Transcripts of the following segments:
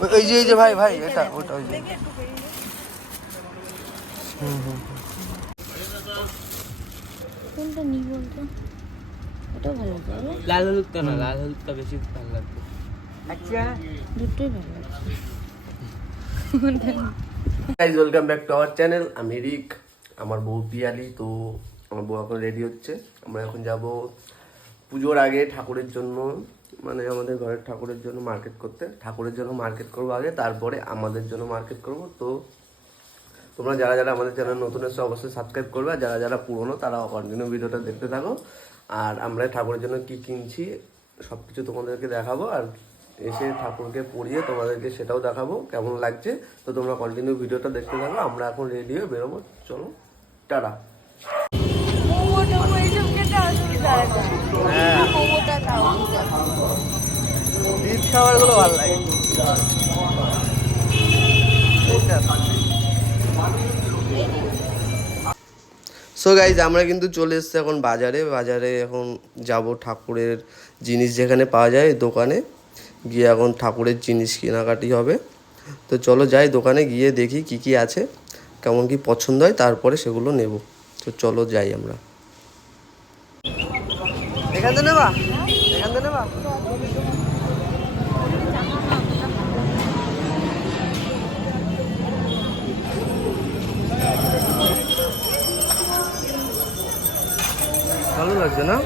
ওই- যে এই যে ভাই ভাই এটা ওটা ওই যে। কোনটা নিই বলতো? ওটাও ভালো লাগবে লাল হলুদটা না লাল হলুদটা বেশি ভালো লাগবে দুটোই ভালো লাগছে। Guys welcome back to our channel আমি রিক আমার বউ পিয়ালি তো আমার বউ এখন রেডি হচ্ছে। আমরা এখন যাব পুজোর আগে ঠাকুরের জন্য। মানে আমাদের ঘরের ঠাকুরের জন্য মার্কেট করতে। ঠাকুরের জন্য মার্কেট করব আগে তারপরে আমাদের জন্য মার্কেট করব। তো তোমরা যারা যারা আমাদের চ্যানেল নতুন এসে অবশ্যই সাবস্ক্রাইব করবে আর যারা যারা পুরনো তারা কন্টিনিউ ভিডিওটা দেখতে থাকো। আর আমরা ঠাকুরের জন্য কি কিনছি সব কিছু তোমাদেরকে দেখাবো। আর এসে ঠাকুরকে পড়িয়ে তোমাদেরকে সেটাও দেখাবো কেমন লাগছে। তো তোমরা কন্টিনিউ ভিডিওটা দেখতে থাকো আমরা এখন রেডি হয়ে বেরোবো। চলো টাটা। ডিপ খাবারগুলো ভালো লাগে। সো গাইজ আমরা কিন্তু চলে এসেছি এখন বাজারে। বাজারে এখন যাব ঠাকুরের জিনিস যেখানে পাওয়া যায় দোকানে। গিয়ে এখন ঠাকুরের জিনিস কেনাকাটি হবে। তো চলো যাই দোকানে গিয়ে দেখি কি কি আছে কেমন কি পছন্দ হয় তারপরে সেগুলো নেব। তো চলো যাই আমরা। এখান থেকে নেবা? লাগছে না?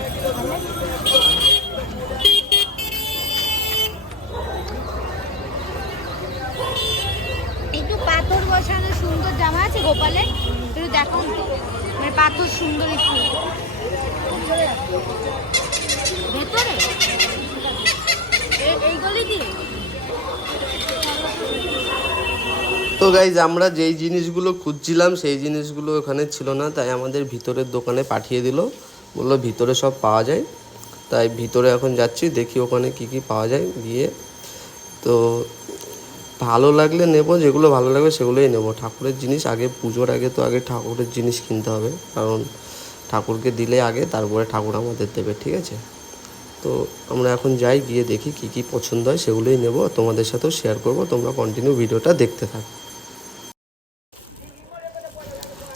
একটু পাথর বসানো সুন্দর জামা আছে গোপালের? একটু দেখাও তো। মানে পাথর সুন্দর একটু। ভেতরে? এ- এইগুলি দিয়ে তো গাইজ আমরা যেই জিনিসগুলো খুঁজছিলাম সেই জিনিসগুলো ওখানে ছিল না তাই আমাদের ভিতরের দোকানে পাঠিয়ে দিল। বলল, ভিতরে সব পাওয়া যায়। তাই ভিতরে এখন যাচ্ছি, দেখি ওখানে কি কি পাওয়া যায় গিয়ে। তো ভালো লাগলে নেব, যেগুলো ভালো লাগবে সেগুলোই নেব। ঠাকুরের জিনিস আগে, পুজোর আগে তো আগে ঠাকুরের জিনিস কিনতে হবে। কারণ ঠাকুরকে দিলে আগে, তারপরে ঠাকুর আমাদের দেবে, ঠিক আছে? তো আমরা এখন যাই, গিয়ে দেখি কি কি পছন্দ হয়, সেগুলোই নেব। তোমাদের সাথেও শেয়ার করব, তোমরা কন্টিনিউ ভিডিওটা দেখতে থাকো।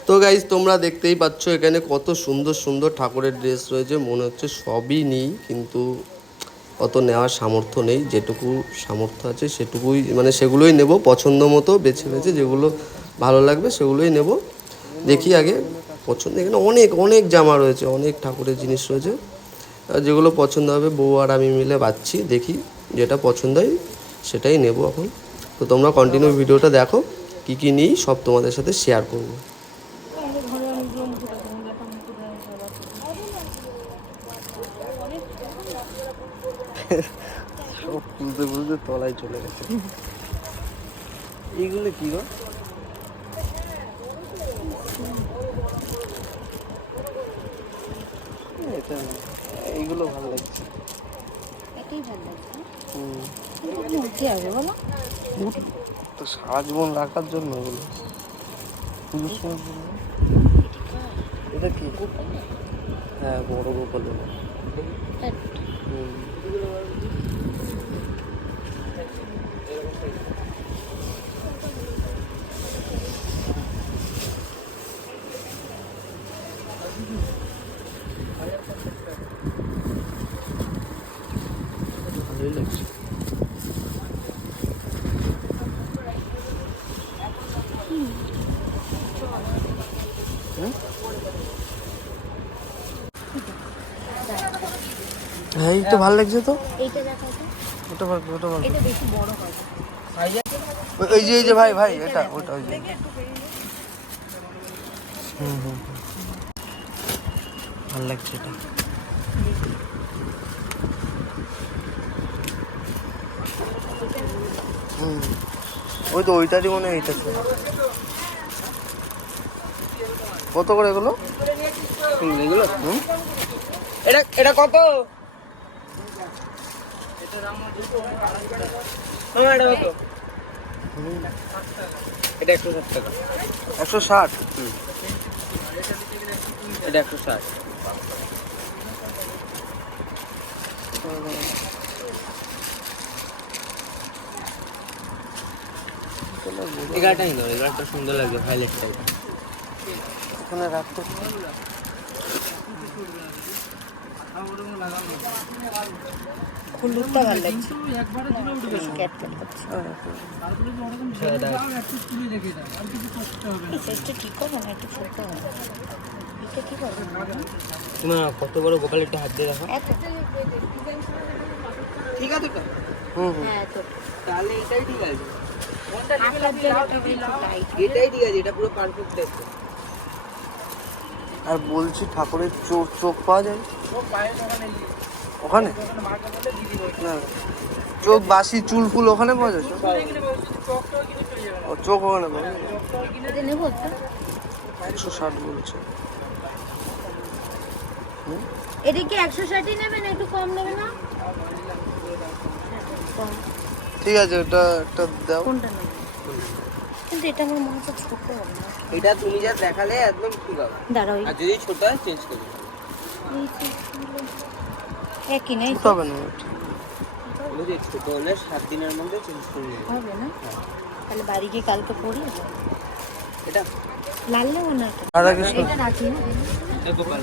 তো গাইজ তোমরা দেখতেই পাচ্ছ এখানে কত সুন্দর সুন্দর ঠাকুরের ড্রেস রয়েছে। মনে হচ্ছে সবই নিই, কিন্তু অত নেওয়ার সামর্থ্য নেই। যেটুকু সামর্থ্য আছে সেটুকুই মানে সেগুলোই নেব পছন্দ মতো, বেছে বেছে যেগুলো ভালো লাগবে সেগুলোই নেব। দেখি আগে পছন্দ, এখানে অনেক অনেক জামা রয়েছে, অনেক ঠাকুরের জিনিস রয়েছে। যেগুলো পছন্দ হবে, বউ আর আমি মিলে বাচ্ছি, দেখি যেটা পছন্দ হয় সেটাই নেব এখন। তো তোমরা কন্টিনিউ ভিডিওটা দেখো, কী কী নিই সব তোমাদের সাথে শেয়ার করব। চলে গেছে। এইগুলো কি গো? এটা এইগুলো ভালো লাগছে। এটাই ভালো লাগছে। হুম। বলো। তো সারা জীবন রাখার জন্য এগুলো। পুজোর সময়। এটা কি? হ্যাঁ বড় গোপালের। হুম। এই তো ভালো লাগছে তো? এইটা দেখা যায় ওটা ভালো ওটা ভালো। এটা বেশি বড় হয়। ওই- ওই যে এই যে ভাই ভাই এটা ওটা ওই যে। হুম হুম। ভালো লাগছে এটা। হুম। ওই তো ওইটারই মনে হয় এইটা ছিল। কত করে এগুলো? এগুলো? হুম? এটা এটা কত? এটা একশো ষাট টাকা। একশো ষাট? এটা একশো ষাট। এগারোটাই দাও এগারোটা সুন্দর লাগবে ভাইলেট টাইপ ওখানে রাখতে হলুদটা ভালো লাগছে। না। কত বড় বোকাল একটু হাত দিয়ে দেখো। ঠিক আছে তো? হুম হুম। হ্যাঁ তাহলে এটাই ঠিক আছে। এটাই ঠিক আছে এটা পুরো পারফেক্ট আছে আর বলছি ঠাকুরের চোখ চোখ পাওয়া যায়? ওখানে? না চোখ বাসি চুল ফুল ওখানে পাওয়া যায় ও চোখ ওখানে পাওয়া যায়। একশো ষাট বলছে। এটা কি একশো ষাটই নেবে একটু কম নেবে না? ঠিক আছে ওটা একটা দাও। কোনটা কিন্তু এটা আমার মনে হচ্ছে ছোট হবে এটা তুমি যা দেখালে একদম ঠিক হবে দাঁড়াও আর যদি ছোট হয় চেঞ্জ করে একই না এই হবে না ঠিক। ছোট হলে সাত দিনের মধ্যে চেঞ্জ করে হবে না? তাহলে বাড়ি গিয়ে কালকে পড়ি এটা লাল নেব না এটা? রাধা কৃষ্ণ। এটা রাখি না। এ গোপাল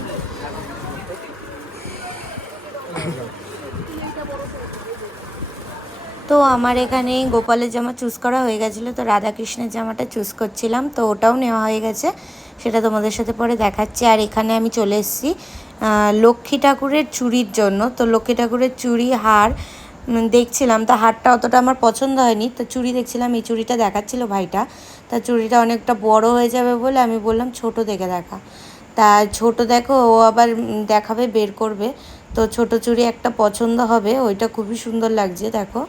তো আমার এখানে গোপালের জামা চুজ করা হয়ে গেছিল, তো রাধাকৃষ্ণের জামাটা চুজ করছিলাম, তো ওটাও নেওয়া হয়ে গেছে, সেটা তোমাদের সাথে পরে দেখাচ্ছি। আর এখানে আমি চলে এসেছি লক্ষ্মী ঠাকুরের চুড়ির জন্য, তো লক্ষ্মী ঠাকুরের চুড়ি হার দেখছিলাম, তা হারটা অতটা আমার পছন্দ হয়নি, তো চুড়ি দেখছিলাম, এই চুড়িটা দেখাচ্ছিল ভাইটা, তা চুড়িটা অনেকটা বড় হয়ে যাবে বলে আমি বললাম, ছোট দেখে দেখা। তা ছোট দেখো, ও আবার দেখাবে, বের করবে, তো ছোট চুড়ি একটা পছন্দ হবে, ওইটা খুবই সুন্দর লাগছে, দেখো।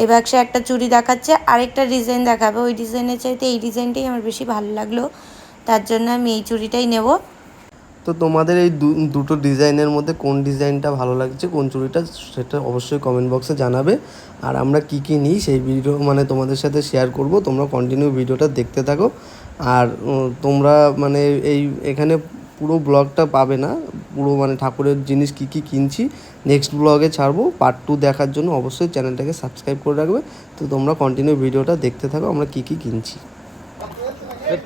এই বাক্সে একটা চুড়ি দেখাচ্ছে, আরেকটা ডিজাইন দেখাবে। ওই ডিজাইনের চাইতে এই ডিজাইনটাই আমার বেশি ভালো লাগল। তার জন্য আমি এই চুড়িটাই নেব। তো তোমাদের এই দুটো ডিজাইনের মধ্যে কোন ডিজাইনটা ভালো লাগছে, কোন চুড়িটা, সেটা অবশ্যই কমেন্ট বক্সে জানাবে। আর আমরা কি কি নিই, সেই ভিডিও মানে তোমাদের সাথে শেয়ার করব। তোমরা কন্টিনিউ ভিডিওটা দেখতে থাকো। আর তোমরা মানে এই, এখানে পুরো ব্লগটা পাবে না। পুরো মানে ঠাকুরের জিনিস কি কি কিনছি নেক্সট ব্লগে ছাড়বো। পার্ট টু দেখার জন্য অবশ্যই চ্যানেলটাকে সাবস্ক্রাইব করে রাখবে। তো তোমরা কন্টিনিউ ভিডিওটা দেখতে থাকো আমরা কি কি কিনছি।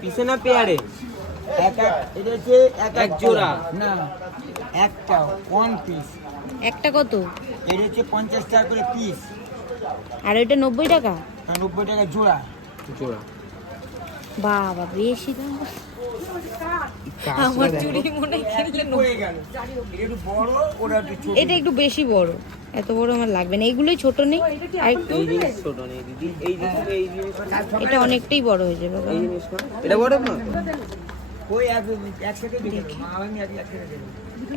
পিছে না পেয়ারে? এক জোড়া। না একটা ওয়ান পিস একটা কত? এটা হচ্ছে পঞ্চাশ টাকা করে পিস আর ওইটা নব্বই টাকা? আর নব্বই টাকা জোড়া। জোড়া। বাবা বেশি দাম। আমার চুড়ি মনে হয়। হয়ে ছোট। এটা একটু বেশি বড়। এত বড় আমার লাগবে না। এইগুলোই ছোট নেই। আর একটু ছোট নেই দিদি। এই এই এটা অনেকটাই বড় হয়ে যাবে এটা বড় না?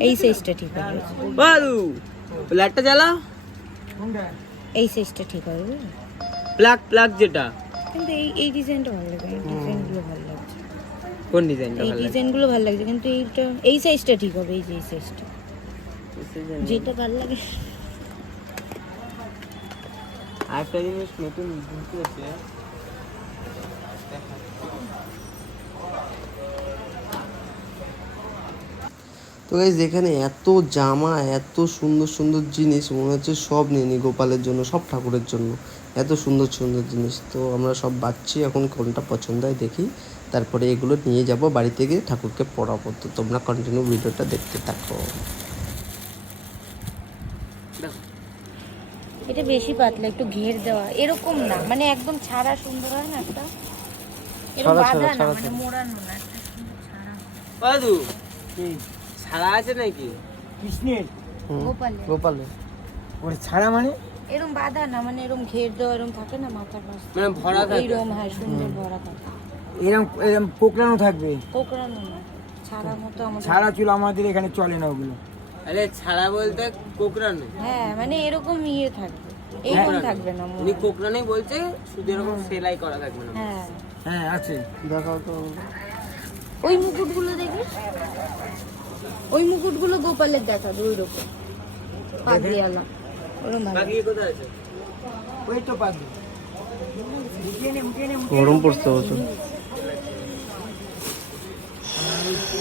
এই সাইজটা ঠিক হবে বালু লাইটটা জ্বালা? এই সাইজটা ঠিক হবে? প্লাগ প্লাগ যেটা। কিন্তু এই এই ডিজাইনটা ভালো লাগে এই ডিজাইনগুলো ভালো লাগছে। কোন ডিজাইনটা এই ডিজাইনগুলো ভালো লাগছে কিন্তু এইটা এই সাইজটা ঠিক হবে এই যে এই সাইজটা যেটা ভালো লাগে। আরেকটা জিনিস নতুন ঢুকেছে তো গাইজ এখানে এত জামা এত সুন্দর সুন্দর জিনিস মনে হচ্ছে সব নিয়ে নিই গোপালের জন্য সব ঠাকুরের জন্য। এত সুন্দর সুন্দর জিনিস। তো আমরা সব বাচ্চি এখন কোনটা পছন্দ হয় দেখি। তারপরে এগুলো নিয়ে যাব বাড়ি থেকে ঠাকুরকে পড়াবো। তো তোমরা কন্টিনিউ ভিডিওটা দেখতে থাকো। এটা বেশি পাতলা একটু ঘের দেওয়া এরকম না। মানে একদম ছাড়া সুন্দর হয় না একটা? ছাড়া, ছাড়া, বাঁধা না ছাড়া, মানে মোড়ানো না একটা সুন্দর ছাড়া। বালু ছাড়া আছে নাকি? কৃষ্ণের? গোপালে গোপালে ওর ছাড়া মানে? এরকম বাঁধা না মানে এরকম ঘের দেওয়া এরকম থাকে না মাথার পাশে? মানে ভরা থাকে। এইরকম হ্যাঁ সুন্দর ভরা থাকে। এরকম এরকম কোকড়ানো থাকবে। কোকড়ানো না। ছাড়া মতো আমাদের ছাড়া চুল আমাদের এখানে চলে না ওগুলো। আরে ছাড়া বলতে কোকড়ানো। হ্যাঁ মানে এরকম ইয়ে থাকবে। এইরকম থাকবে না উনি কোকড়ানোই বলছে শুধু এরকম সেলাই করা থাকবে না। হ্যাঁ। হ্যাঁ আছে। দেখাও তো। ওই মুকুটগুলো দেখিস ওই মুকুটগুলো গোপালের দেখাবে ওই রকম পাগড়িওয়ালা ওরকম ভালো। কোথায় আছে? ওই তো গরম পড়ছে বছর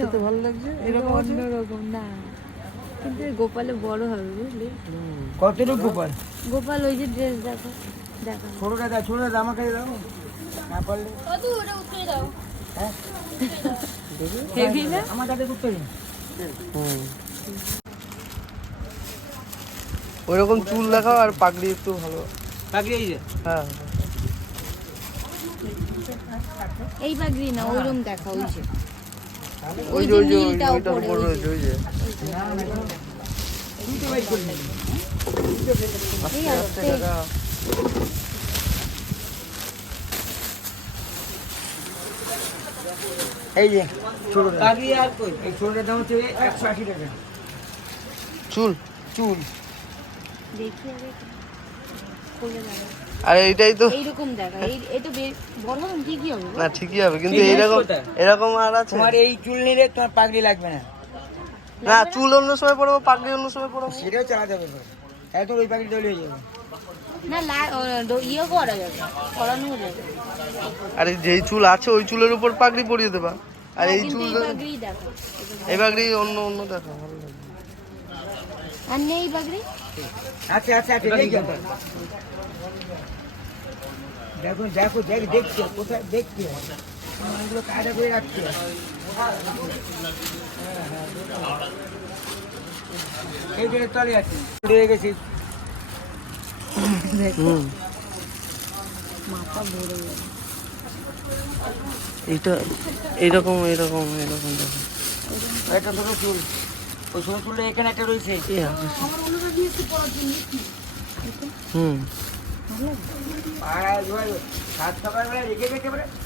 এটা তো ভালো লাগছে? এরকম অন্যরকম না। কিন্তু গোপালে বড় হবে বুঝলি? কতটুকু গোপাল? গোপাল ওই যে ড্রেস দেখো দেখো। ছোটটা দাও ছোটটা দাও আমার কাছে দাও। না পারলে? হেভি না? আমার করতে হুম। ওইরকম চুল দেখাও আর পাগড়ি একটু ভালো। পাগড়ি এই যে? হ্যাঁ। এই পাগড়ি না ওইরকম দেখা ওই যে। ওই যে ওই যে ওই- ওইটার উপর রয়েছে ওই যে। এই যে চুল। চুল দেখি আরে এইটাই তো এইরকম দেখা এই এটা বড় হবে কি কি হবে না ঠিকই হবে কিন্তু আছে এরকম এরকম আর আছে। তোমার এই চুল নিলে তোমার পাগড়ি লাগবে না। না চুল অন্য সময় পড়ব পাগড়ি অন্য সময় পড়ব সেটাও চালাতে হবে ওই পাগড়ি হয়ে যাবে। ইয়ে আরে যেই চুল আছে ওই চুলের উপর পাগড়ি পরিয়ে দেবা। আর এই চুল এই পাগড়ি দেখো এই পাগড়ি অন্য অন্য দেখা ভালো লাগবে। আর নেই পাগড়ি? আচ্ছা আচ্ছা আচ্ছা দেখি। দেখুন দেখো দেখ দেখছে কোথায় দেখছে। এগুলো কায়দা করে রাখছে। এই যে তলে আছে রয়ে গেছে। এইটা এইরকম এইরকম এইরকম দেখো। একটা ছোট চুল। ওই ছোট চুলটা এখানে একটা রয়েছে। হুম। আর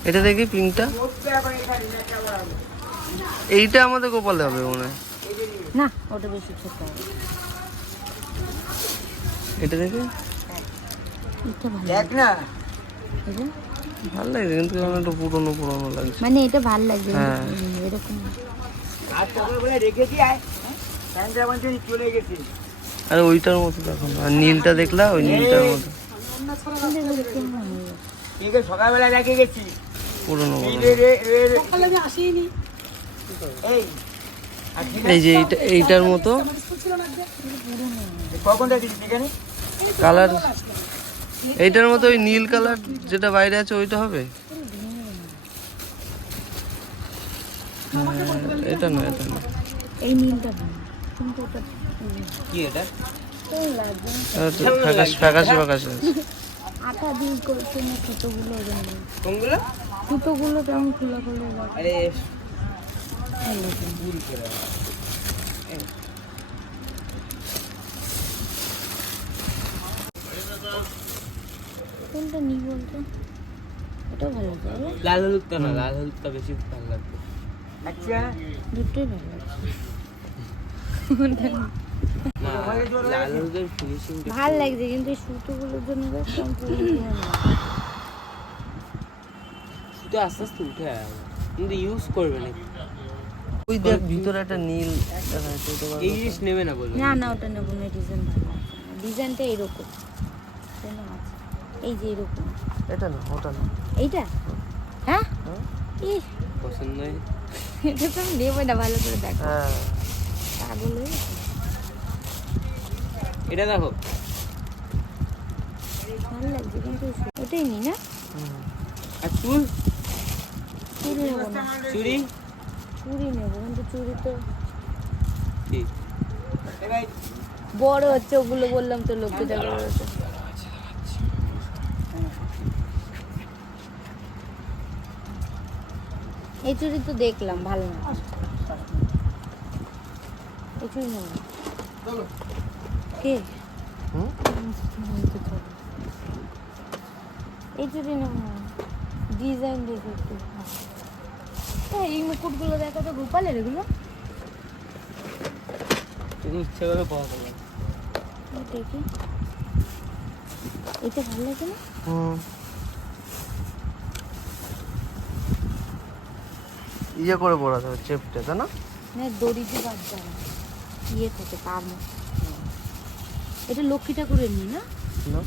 এটা দেখি পিঙ্কটা। এইটা আমাদের গোপালে হবে মনে হয়। না ওটা বেশি ছোট এটা দেখি। এটা ভালো দেখ না। ভালো লাগছে কিন্তু আমার একটু পুরনো পুরনো লাগছে। মানে এটা ভালো লাগবে হ্যাঁ। রেখে দিয়ে আয়। চলে গেছে। আরে ওইটার মতো দেখো না আর নীলটা দেখলা ওই নীলটার মতো। সকালবেলা রেখে গেছি। পুরনো এই যে এইটা এইটার মতো। কালার। এইটার মতো ওই নীল কালার যেটা বাইরে আছে ওইটা হবে? হ্যাঁ, এটা না এটা না এই নীলটা কি। এটা? ফ্যাকাশ ফ্যাকাশে ফ্যাকাশে আছে। দিয়ে করছে না ছোটগুলো কোনগুলো? তেমন খোলা খোলা আরে ভুল করে কোনটা নিই বলতো? ওটাও ভালো লাগে লাল হলুদটা না লাল হলুদটা বেশি ভালো লাগবে। আচ্ছা। দুটোই ভালো লাগে ভালো লাগছে কিন্তু সুতোগুলোর জন্য না। আস্তে আস্তে উঠে কিন্তু ইউজ করবে না। ওই দেখ ভিতরে একটা নীল। এই জিনিস নেবে না বলবে। না না ওটা নেব না ডিজাইন ভালো ডিজাইনটা এরকম। এই যে এরকম। এটা না ওটা না। এইটা? হ্যাঁ? ইহ, পছন্দ এটা তো নেব না ভালো করে দেখো। হ্যাঁ। পাগল হয়ে। এটা দেখো। ভালো লাগছে কিন্তু ওটাই নি না আর চুল? চুড়ি? নেব না চুড়ি চুড়ি নেব কিন্তু চুড়ি তো বড় হচ্ছে ওগুলো বললাম তো হচ্ছে এই চুড়ি তো দেখলাম ভালো না। এই চুড়ি নেব। না। কে হুম? এই না ডিজাইন দেখে একটু হ্যাঁ এই মুকুটগুলো দেখো তো গোপালের এগুলো। তুমি ইচ্ছে করে পাওয়া যাবে দেখি এটা ভালো লাগে না? হুম। ইয়ে করে পড়াতে হবে চেপটে তাই না? না দড়ি দিয়ে বাদ না ইয়ে থাকে তার মতো এটা লক্ষ্মী ঠাকুরের নি না? না।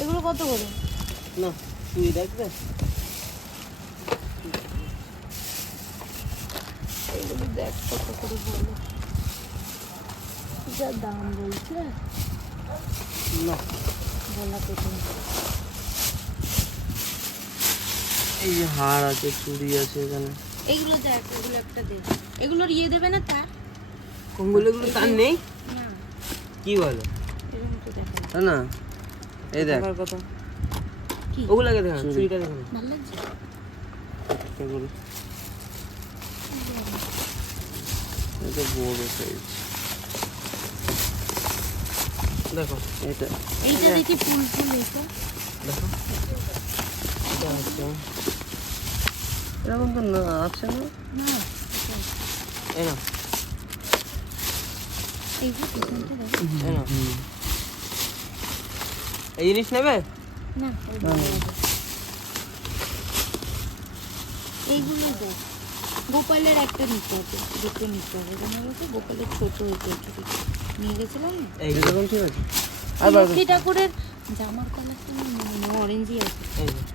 এগুলো কত করে? না তুই দেখবে। এগুলো দেখ কত করে বলো। যা দাম বলছে। না। বলা পেছন এই যে হার আছে চুড়ি আছে এখানে। এগুলো দেখ এগুলো একটা দে। এগুলোর ইয়ে দেবে না তার? কোনগুলো তার নেই? না। কি বলো? না না। এই দেখ। কথা। কি? ওগুলোকে দেখ চুরিটা দেখ। এটা বড় সাইজ দেখো। এটা। এইটা দেখি। ফুল ফুল এটা দেখো। এটা আছে। এরকম তো না আছে না? না এই না এই জিনিস নেবে? না। এইগুলো গোপালের একটা নিতে হবে দুটো নিতে হবে। বলতো গোপালের ছোট হয়েছে একটু। নিয়ে গেছিলাম না? এই ঠিক আছে। লক্ষ্মী ঠাকুরের জামার কালারটা মনে অরেঞ্জই আছে।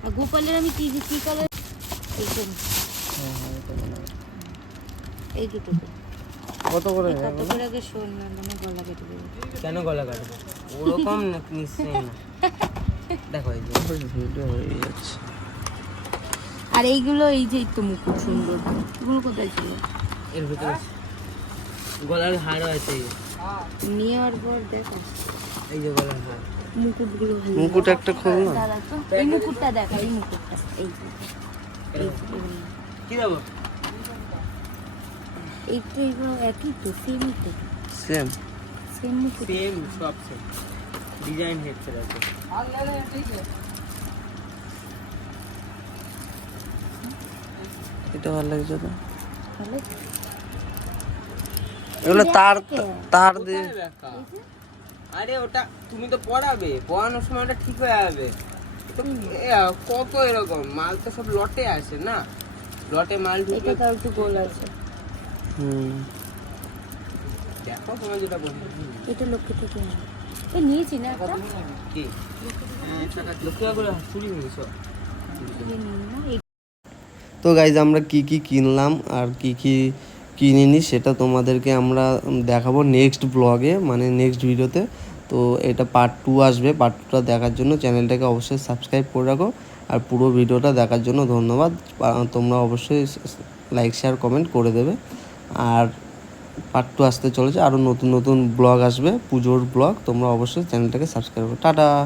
আর গোপালের আমি কি কি কালার এইসব এই দুটো। কত করে কত করে আগে শোন না মানে গলা কেটে দেবে। কেন গলা কাটবে? ওরকম না নিশ্চয়ই না। দেখো এই যে। ভিডিও হয়ে যাচ্ছে আর এইগুলো এই যে একটু মুকুট সুন্দর। এগুলো কোথায় ছিল? এর ভিতরে গলার হার আছে। নেওয়ার পর দেখো। এই যে গলার হার। মুকুটগুলো মুকুট একটা খোল না। এই মুকুটটা দেখা এই মুকুটটা। এই। কি দেবো এই তো একই তো সেমই তো। সেম সেম সেম সব সেম ডিজাইন হেডসেট আছে। এটা ভালো লাগছে তো। এগুলো তার তার দিয়ে আরে ওটা তুমি তো পড়াবে। পড়ানোর সময় ওটা ঠিক হয়ে যাবে। কত এরকম? মাল তো সব লটে আসে না? লটে মাল ঢুকে একটু গোল আছে হুম দেখো তোমার যেটা বলি এটা লক্ষ্মী থেকে। নিয়েছি না একটা? তো গাইজ আমরা কি কি কিনলাম আর কি কি কিনিনি সেটা তোমাদেরকে আমরা দেখাবো নেক্সট ব্লগে মানে নেক্সট ভিডিওতে তো। এটা পার্ট টু আসবে। পার্ট টুটা দেখার জন্য চ্যানেলটাকে অবশ্যই সাবস্ক্রাইব করে রাখো। আর পুরো ভিডিওটা দেখার জন্য ধন্যবাদ। তোমরা অবশ্যই লাইক শেয়ার কমেন্ট করে দেবে। আর পার্ট টু আসতে চলেছে। আরও নতুন নতুন ব্লগ আসবে, পুজোর ব্লগ তোমরা অবশ্যই চ্যানেলটাকে সাবস্ক্রাইব করো। টাটা!